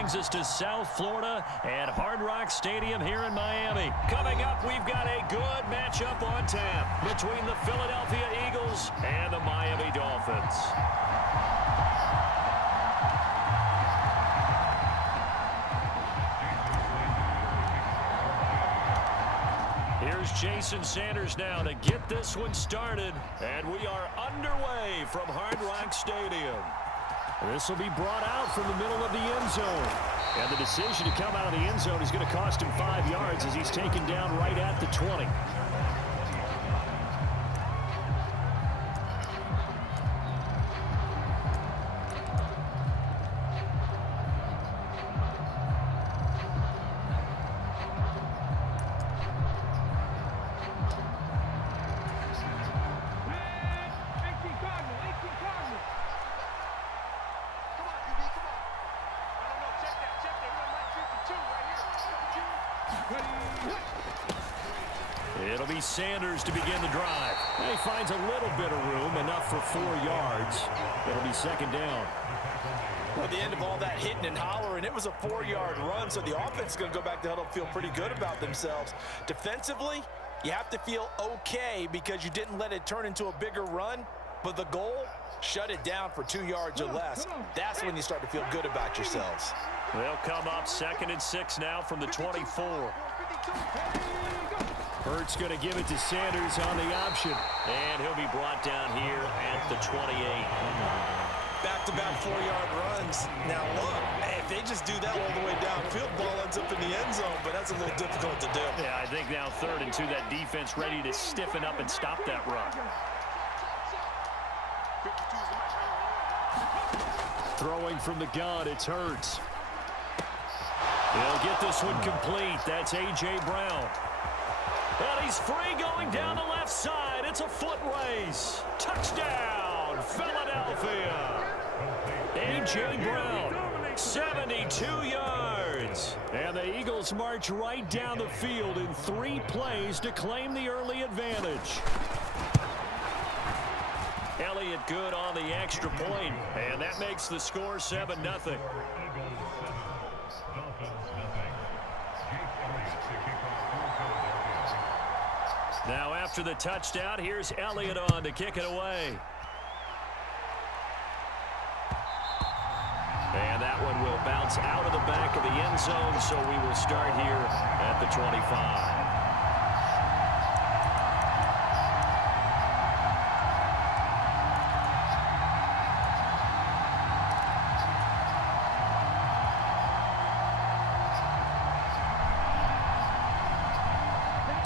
brings us to South Florida at Hard Rock Stadium here in Miami. Coming up, we've got a good matchup on tap between the Philadelphia Eagles and the Miami Dolphins. Here's Jason Sanders now to get this one started. And we are underway from Hard Rock Stadium. This will be brought out from the middle of the end zone. And the decision to come out of the end zone is going to cost him 5 yards as he's taken down right at the 20. It'll be Sanders to begin the drive. He finds a little bit of room, enough for 4 yards. It'll be second down. At the end of all that hitting and hollering, it was a 4-yard run, so the offense is going to go back to huddle and feel pretty good about themselves. Defensively, you have to feel okay because you didn't let it turn into a bigger run, but the goal, shut it down for 2 yards or less. That's when you start to feel good about yourselves. They'll come up 2nd and 6 now from the 24. Hurts going to give it to Sanders on the option. And he'll be brought down here at the 28. Back-to-back 4-yard runs. Now look, if they just do that all the way downfield, ball ends up in the end zone, but that's a little difficult to do. Yeah, I think now 3rd and 2, that defense ready to stiffen up and stop that run. Throwing from the gun, it's Hurts. He'll get this one complete. That's A.J. Brown. And he's free going down the left side. It's a foot race. Touchdown, Philadelphia. A.J. Brown, 72 yards. And the Eagles march right down the field in 3 plays to claim the early advantage. Elliott good on the extra point, and that makes the score 7-0. Now after the touchdown, here's Elliott on to kick it away. And that one will bounce out of the back of the end zone, so we will start here at the 25.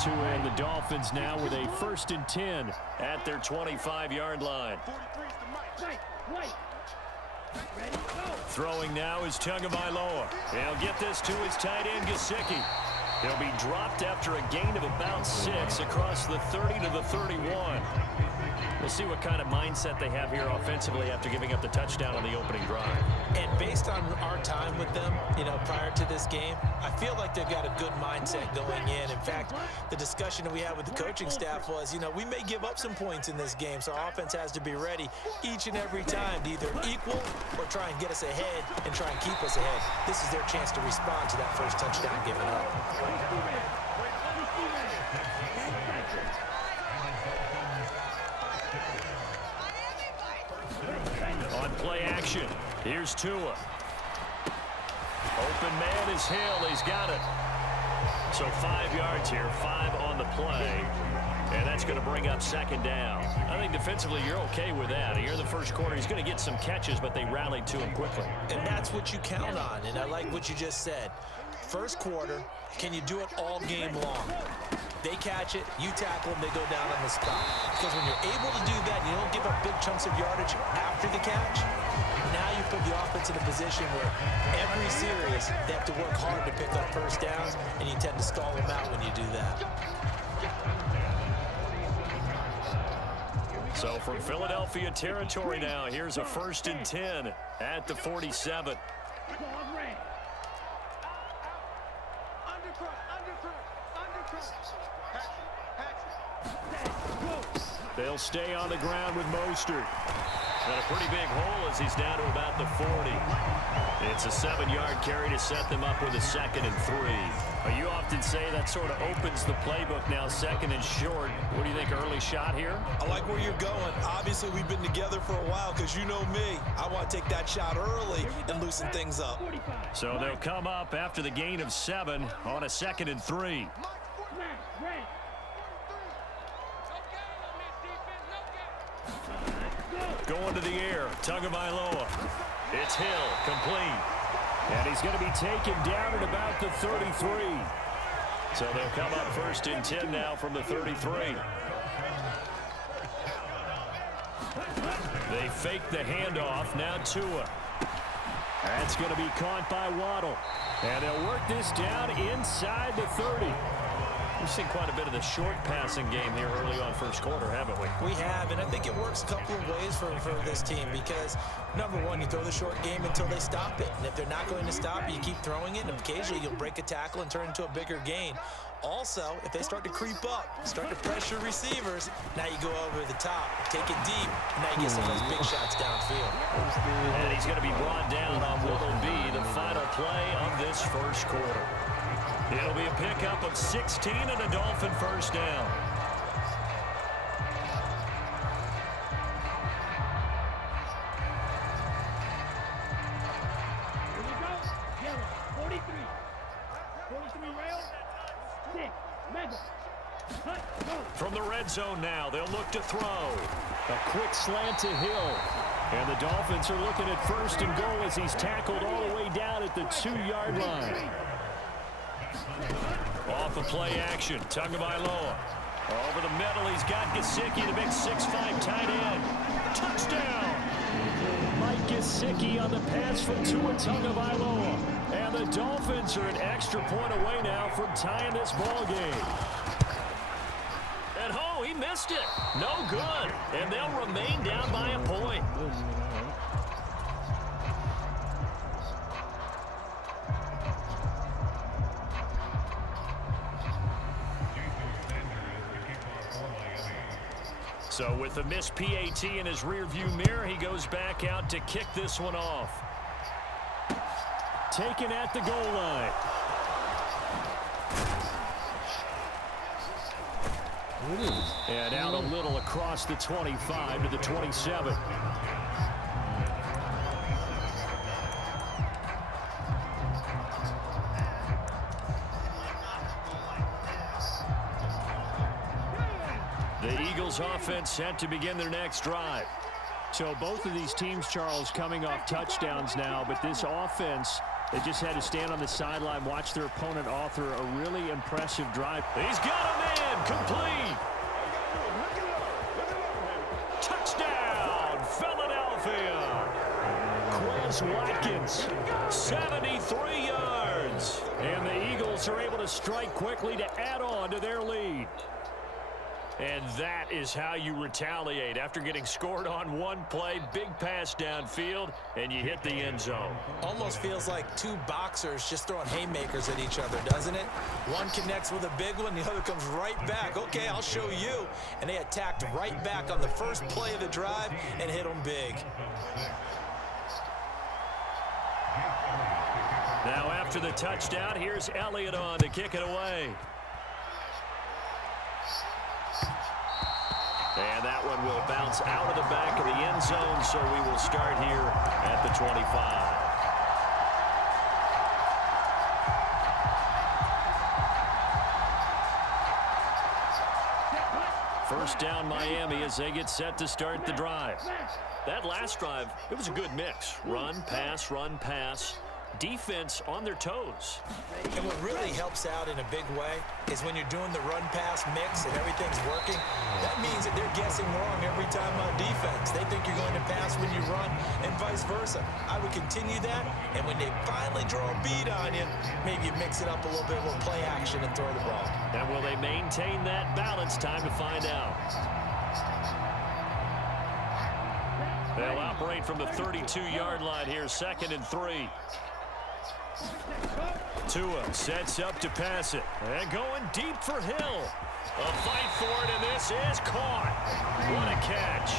And the Dolphins now with a 1st and 10 at their 25-yard line. Throwing now is Tagovailoa. He'll get this to his tight end, Gesicki. He'll be dropped after a gain of about 6 across the 30 to the 31. We'll see what kind of mindset they have here offensively after giving up the touchdown on the opening drive. And based on our time with them, prior to this game, I feel like they've got a good mindset going in. In fact, the discussion that we had with the coaching staff was, we may give up some points in this game, so our offense has to be ready each and every time to either equal or try and get us ahead and try and keep us ahead. This is their chance to respond to that first touchdown given up. On play action, here's Tua. Open man is Hill. He's got it. So 5 yards here, 5 on the play. And that's going to bring up 2nd down. I think defensively you're okay with that. Here in the first quarter, he's going to get some catches, but they rallied to him quickly. And that's what you count on, and I like what you just said. First quarter, can you do it all game long? They catch it, you tackle them, they go down on the spot. Because when you're able to do that, you don't give up big chunks of yardage after the catch. Now you put the offense in a position where every series they have to work hard to pick up first downs, and you tend to stall them out when you do that. So from Philadelphia territory now, here's a 1st and 10 at the 47. They'll stay on the ground with Mostert. Got a pretty big hole as he's down to about the 40. It's a 7-yard carry to set them up with a 2nd and 3. You often say that sort of opens the playbook now, 2nd and short. What do you think, early shot here? I like where you're going. Obviously, we've been together for a while because you know me. I want to take that shot early and loosen things up. So they'll come up after the gain of 7 on a 2nd and 3. Going to the air, Tagovailoa. It's Hill, complete. And he's going to be taken down at about the 33. So they'll come up 1st and 10 now from the 33. They fake the handoff, now Tua. That's going to be caught by Waddle. And they'll work this down inside the 30. We've seen quite a bit of the short passing game here early on 1st quarter, haven't we? We have, and I think it works a couple of ways for this team because, number one, you throw the short game until they stop it. And if they're not going to stop it, you keep throwing it, and occasionally you'll break a tackle and turn it into a bigger gain. Also, if they start to creep up, start to pressure receivers, now you go over the top, take it deep, and now you get some of those big shots downfield. And he's going to be brought down on what will be the final play of this 1st quarter. It'll be a pickup of 16 and a Dolphin 1st down. Here we go. Yellow, 43. 43 rail. 6. Mega. Cut. Go. From the red zone now, they'll look to throw. A quick slant to Hill. And the Dolphins are looking at 1st and goal as he's tackled all the way down at the 2-yard line. Off of play action, Tagovailoa. Over the middle, he's got Gesicki, the big 6'5" tight end. Touchdown! Mike Gesicki on the pass from Tua Tagovailoa. And the Dolphins are an extra point away now from tying this ball game. And oh, he missed it. No good. And they'll remain down by a point. So with the missed PAT in his rearview mirror, he goes back out to kick this one off. Taken at the goal line. And out a little across the 25 to the 27. The Eagles offense set to begin their next drive. So both of these teams, Charles, coming off touchdowns now, but this offense, they just had to stand on the sideline, watch their opponent author a really impressive drive. He's got a man, complete. Touchdown, Philadelphia. Quez Watkins, 73 yards. And the Eagles are able to strike quickly to add on to their lead. And that is how you retaliate after getting scored on one play, big pass downfield, and you hit the end zone. Almost feels like two boxers just throwing haymakers at each other, doesn't it? One connects with a big one, the other comes right back. Okay, I'll show you. And they attacked right back on the first play of the drive and hit them big. Now after the touchdown, here's Elliott on to kick it away. And that one will bounce out of the back of the end zone, so we will start here at the 25. First down, Miami, as they get set to start the drive. That last drive, it was a good mix. Run, pass. Defense on their toes. And what really helps out in a big way is when you're doing the run-pass mix and everything's working, that means that they're guessing wrong every time on defense. They think you're going to pass when you run and vice versa. I would continue that, and when they finally draw a bead on you, maybe you mix it up a little bit with play action and throw the ball. And will they maintain that balance? Time to find out. They'll operate from the 32-yard line here, 2nd and 3. Tua sets up to pass it. And going deep for Hill. A fight for it, and this is caught. What a catch.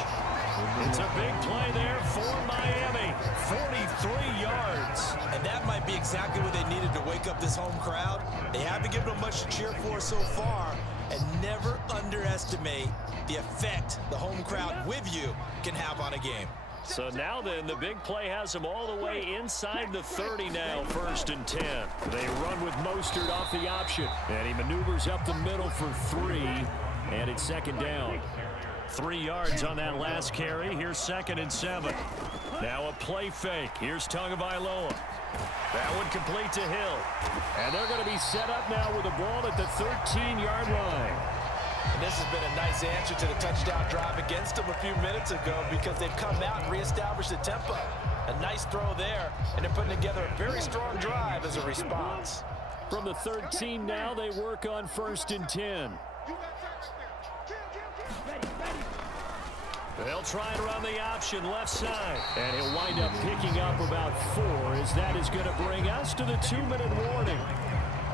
It's a big play there for Miami. 43 yards. And that might be exactly what they needed to wake up this home crowd. They haven't given them much to cheer for so far. And never underestimate the effect the home crowd with you can have on a game. So now then, the big play has them all the way inside the 30 now, 1st and 10. They run with Mostert off the option. And he maneuvers up the middle for 3. And it's 2nd down. 3 yards on that last carry. Here's 2nd and 7. Now a play fake. Here's Tagovailoa. That one complete to Hill. And they're going to be set up now with the ball at the 13-yard line. And this has been a nice answer to the touchdown drive against them a few minutes ago because they've come out and reestablished the tempo. A nice throw there, and they're putting together a very strong drive as a response. From the 13 now, they work on 1st and 10. They'll try and run the option left side. And he'll wind up picking up about 4 as that is going to bring us to the 2-minute warning.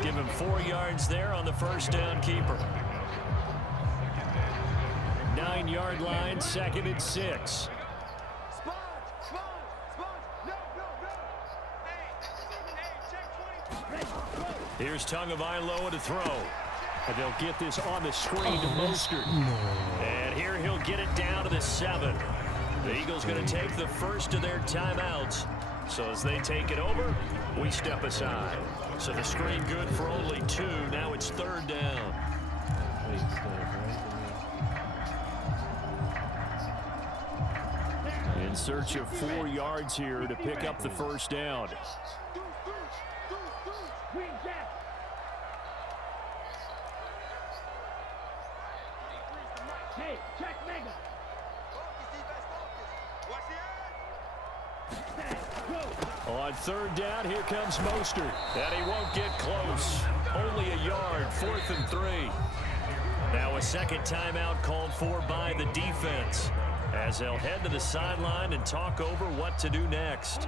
Give him 4 yards there on the 1st down keeper. 9-yard line, 2nd and 6. Here's Tagovailoa to throw. And they'll get this on the screen to Mostert. And here he'll get it down to the 7. The Eagles going to take the first of their timeouts. So as they take it over, we step aside. So the screen good for only 2. Now it's 3rd down. In search of 4 yards here to pick up the 1st down. Hey, check mega. On 3rd down, here comes Mostert. And he won't get close. Only a yard, 4th and 3. Now a 2nd timeout called for by the defense, as they'll head to the sideline and talk over what to do next.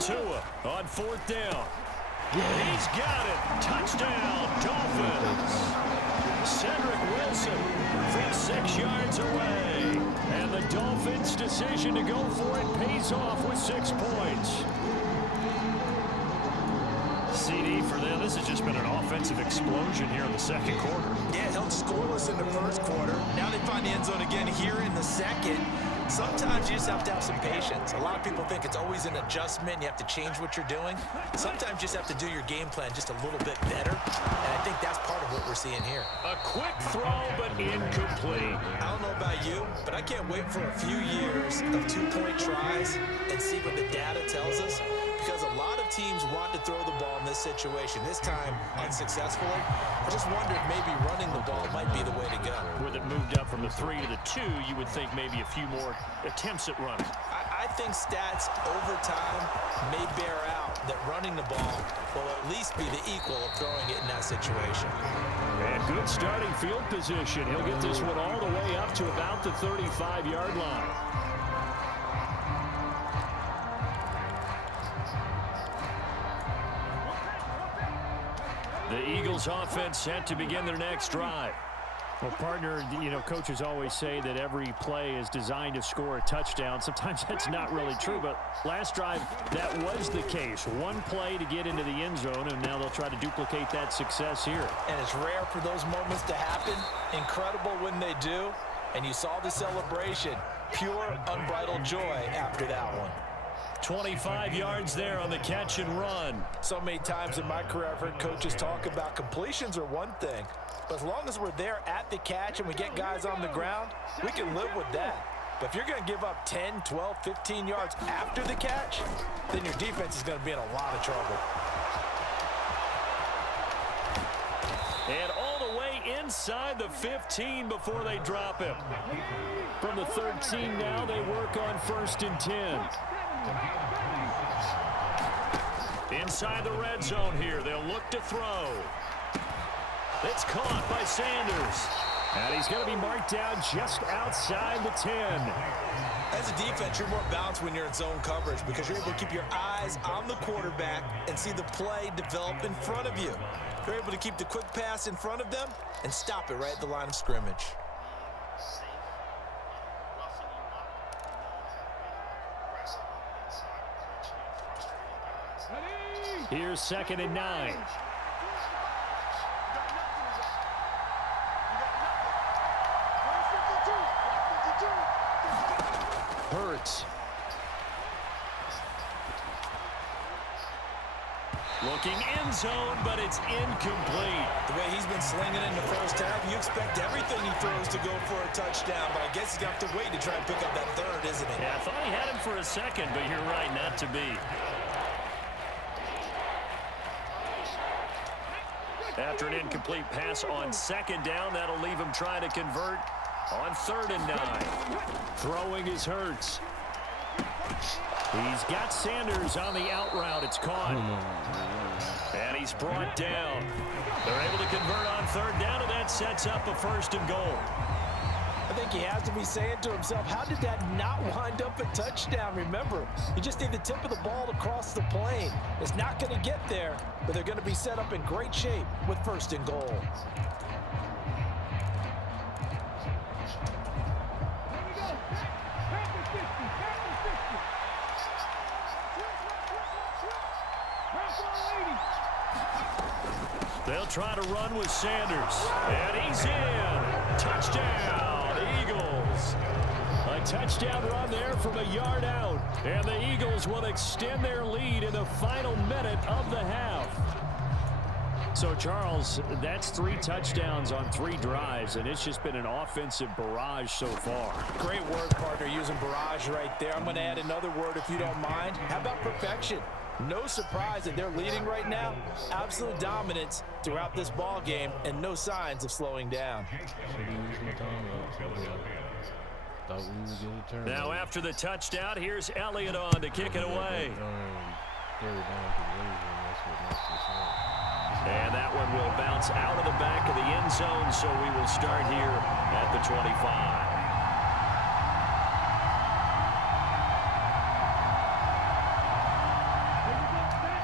Tua on 4th down. He's got it. Touchdown, Dolphins. Cedric Wilson from 6 yards away. And the Dolphins' decision to go for it pays off with 6 points. CD for them. This has just been an offensive explosion here in the 2nd quarter. Yeah, held scoreless in the 1st quarter. Now they find the end zone again here in the 2nd. Sometimes you just have to have some patience. A lot of people think it's always an adjustment. You have to change what you're doing. Sometimes you just have to do your game plan just a little bit better. And I think that's part of what we're seeing here. A quick throw, but incomplete. I don't know about you, but I can't wait for a few years of 2-point tries and see what the data tells us. Because a lot of teams want to throw the ball in this situation, this time unsuccessfully. I just wonder if maybe running the ball might be the way to go. With it moved up from the 3 to the 2, you would think maybe a few more attempts at running. I think stats over time may bear out that running the ball will at least be the equal of throwing it in that situation. And good starting field position. He'll get this one all the way up to about the 35-yard line. The Eagles offense set to begin their next drive. Well, partner, you know, coaches always say that every play is designed to score a touchdown. Sometimes that's not really true, but last drive, that was the case. One play to get into the end zone, and now they'll try to duplicate that success here. And it's rare for those moments to happen. Incredible when they do. And you saw the celebration. Pure, unbridled joy after that one. 25 yards there on the catch and run. So many times in my career, I've heard coaches talk about completions are one thing. But as long as we're there at the catch and we get guys on the ground, we can live with that. But if you're going to give up 10, 12, 15 yards after the catch, then your defense is going to be in a lot of trouble. And all the way inside the 15 before they drop him. From the 13 now, they work on 1st and 10. Inside the red zone here, they'll look to throw. It's caught by Sanders. And he's going to be marked down just outside the 10. As As a defense, you're more balanced when you're in zone coverage because you're able to keep your eyes on the quarterback and see the play develop in front of you. You're able to keep the quick pass in front of them and stop it right at the line of scrimmage. Here's 2nd and 9. Hurts. Looking end zone, but it's incomplete. The way he's been slinging in the first half, you expect everything he throws to go for a touchdown, but I guess he's got to wait to try and pick up that third, isn't it? Yeah, I thought he had him for a second, but you're right, not to be. After an incomplete pass on 2nd down, that'll leave him trying to convert on 3rd and 9. Throwing is Hurts. He's got Sanders on the out route. It's caught. And he's brought down. They're able to convert on 3rd down, and that sets up a 1st and goal. I think he has to be saying to himself, how did that not wind up a touchdown? Remember, you just need the tip of the ball to cross the plane. It's not going to get there, but they're going to be set up in great shape with 1st and goal. They'll try to run with Sanders. And he's in. Touchdown, Eagles. A touchdown run there from a yard out. And the Eagles will extend their lead in the final minute of the half. So, Charles, that's 3 touchdowns on 3 drives, and it's just been an offensive barrage so far. Great word, partner, using barrage right there. I'm going to add another word if you don't mind. How about perfection? No surprise that they're leading right now. Absolute dominance throughout this ball game and no signs of slowing down. Now after the touchdown, here's Elliott on to kick it away. And that one will bounce out of the back of the end zone, so we will start here at the 25.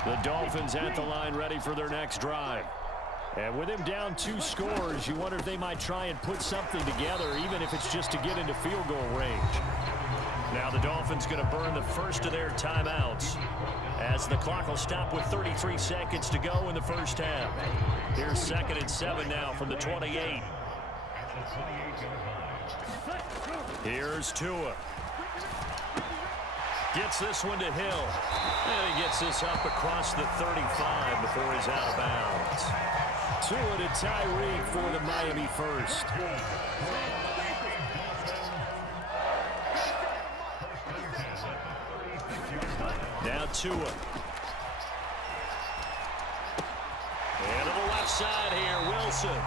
The Dolphins at the line ready for their next drive. And with him down 2 scores, you wonder if they might try and put something together, even if it's just to get into field goal range. Now the Dolphins going to burn the first of their timeouts as the clock will stop with 33 seconds to go in the first half. Here's 2nd and 7 now from the 28. Here's Tua. Gets this one to Hill. And he gets this up across the 35 before he's out of bounds. Tua to Tyriek for the Miami first. Now Tua. And to the left side here, Wilson.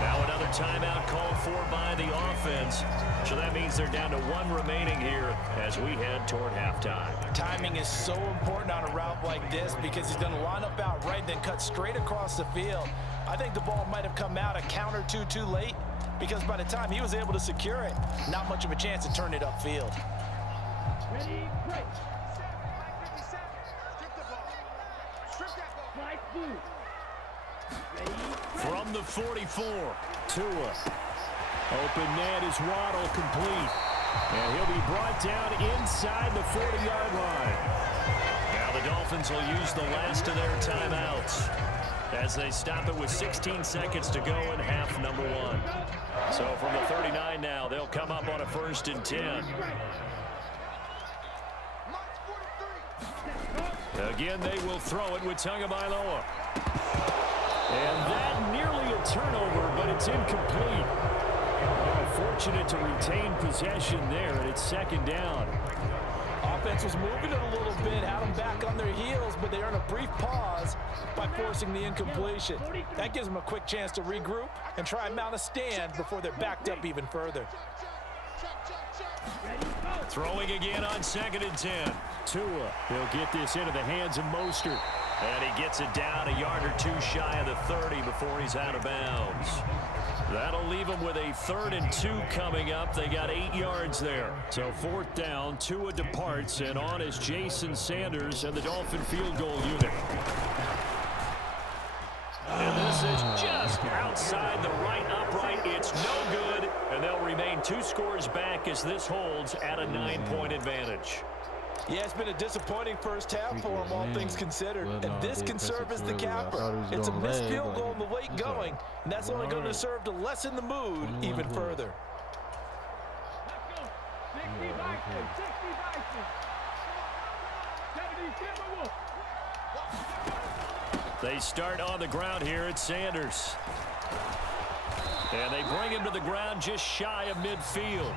Now another timeout called for by the offense. So that means they're down to 1 remaining here as we head toward halftime. Timing is so important on a route like this because he's going to line up out right, then cut straight across the field. I think the ball might have come out a count or two too late because by the time he was able to secure it, not much of a chance to turn it upfield. Ready, break. Slide through. From the 44, Tua. Open net is Waddle, complete. And he'll be brought down inside the 40-yard line. Now the Dolphins will use the last of their timeouts as they stop it with 16 seconds to go in half number 1. So from the 39 now, they'll come up on a 1st and 10. Again, they will throw it with Tagovailoa. And that nearly a turnover, but it's incomplete. Fortunate to retain possession there, and it's 2nd down. Offense was moving it a little bit, had them back on their heels, but they earn a brief pause by forcing the incompletion. That gives them a quick chance to regroup and try and mount a stand before they're backed up even further. Throwing again on 2nd and 10. Tua, he'll get this into the hands of Mostert. And he gets it down a yard or 2 shy of the 30 before he's out of bounds. That'll leave them with a 3rd and 2 coming up. They got 8 yards there. So 4th down, Tua departs, and on is Jason Sanders and the Dolphin field goal unit. And this is just outside the right upright. It's no good, and they'll remain 2 scores back as this holds at a 9-point advantage. Yeah, it's been a disappointing first half for him, all things considered. And this can serve as the capper. It's a missed field goal in the late going, and that's only going to serve to lessen the mood even further. Let's go. 60 Vikings. 60 Vikings. 70 Timberwolves. They start on the ground here at Sanders. And they bring him to the ground just shy of midfield.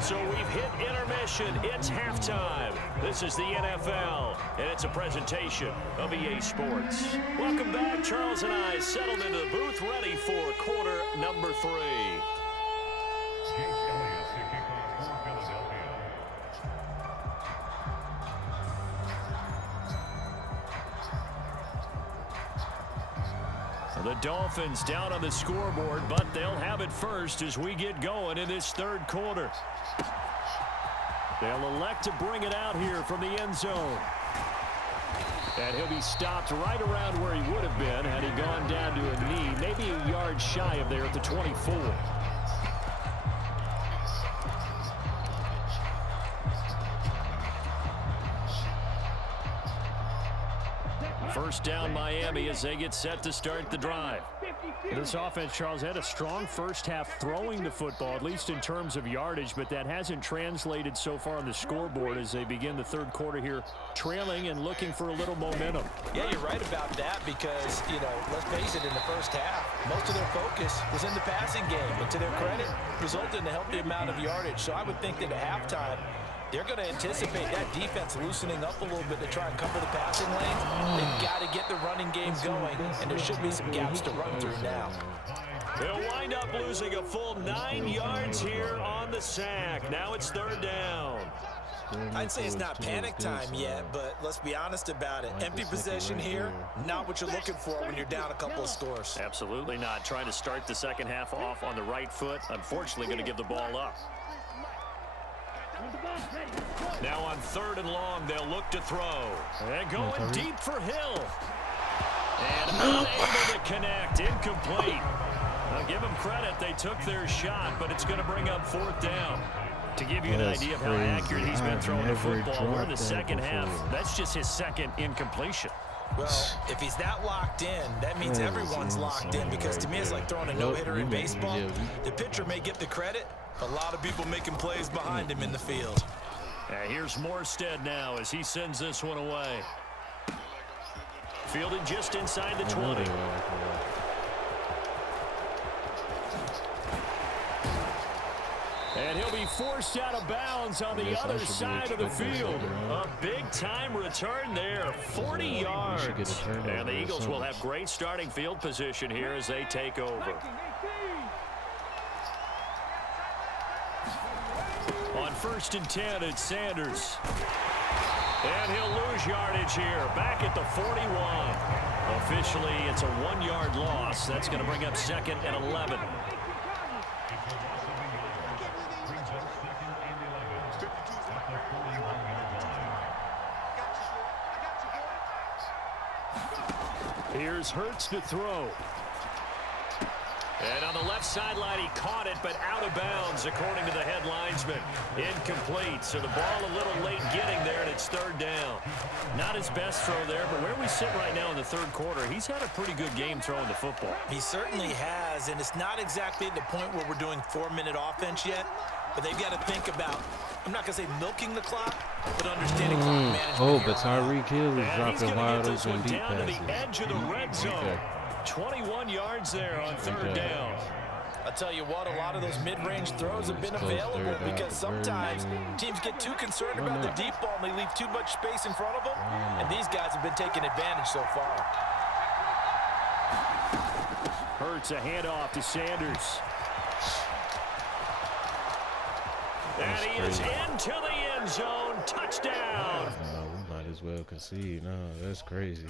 So we've hit intermission. It's halftime. This is the NFL, and it's a presentation of EA Sports. Welcome back. Charles and I settled into the booth, ready for quarter number 3. The Dolphins down on the scoreboard, but they'll have it first as we get going in this 3rd quarter. They'll elect to bring it out here from the end zone. And he'll be stopped right around where he would have been had he gone down to a knee, maybe a yard shy of there at the 24. First down Miami as they get set to start the drive. This offense, Charles, had a strong first half throwing the football, at least in terms of yardage, but that hasn't translated so far on the scoreboard as they begin the 3rd quarter here, trailing and looking for a little momentum. Yeah, you're right about that because, you know, let's face it, in the first half, most of their focus was in the passing game, and to their credit, resulted in a healthy amount of yardage. So I would think that at halftime, they're going to anticipate that defense loosening up a little bit to try and cover the passing lanes. They've got to get the running game going, and there should be some gaps to run through now. They'll wind up losing a full 9 yards here on the sack. Now it's 3rd down. I'd say it's not panic time yet, but let's be honest about it. Empty possession here, not what you're looking for when you're down a couple of scores. Absolutely not. Trying to start the second half off on the right foot. Unfortunately, going to give the ball up. Now on 3rd and long, they'll look to throw. And going deep for Hill. And unable to connect. Incomplete. I'll give them credit. They took their shot, but it's going to bring up 4th down. To give you an idea of how accurate he's been throwing the football, we're in the second half. That's just his 2nd incompletion. Well, if he's that locked in, that means everyone's locked in, because to me it's like throwing a no-hitter in baseball. The pitcher may get the credit, a lot of people making plays behind him in the field. Here's Morstead now as he sends this one away. Fielded just inside the 20. And he'll be forced out of bounds on the other side of the field. A big-time return there, 40 yards. And the Eagles will have great starting field position here as they take over. On 1st and 10, it's Sanders. And he'll lose yardage here, back at the 41. Officially, it's a 1-yard loss. That's going to bring up 2nd and 11. Here's Hurts to throw. And on the left sideline, he caught it, but out of bounds, according to the head linesman. Incomplete, so the ball a little late getting there, and it's 3rd down. Not his best throw there, but where we sit right now in the 3rd quarter, he's had a pretty good game throwing the football. He certainly has, and it's not exactly at the point where we're doing 4-minute offense yet, but they've got to think about, I'm not going to say milking the clock, but understanding clock management. Oh, but Tyreek Hill is And he's dropping going wide to get this open one deep down to the passes. edge of the red zone. 21 yards there on 3rd down. I'll tell you what, a lot of those mid-range throws have been available because sometimes teams get too concerned about the deep ball and they leave too much space in front of them, and these guys have been taking advantage so far. Hurts a handoff to Sanders. And he is into the end zone. Touchdown. No, we might as well concede. No, that's crazy.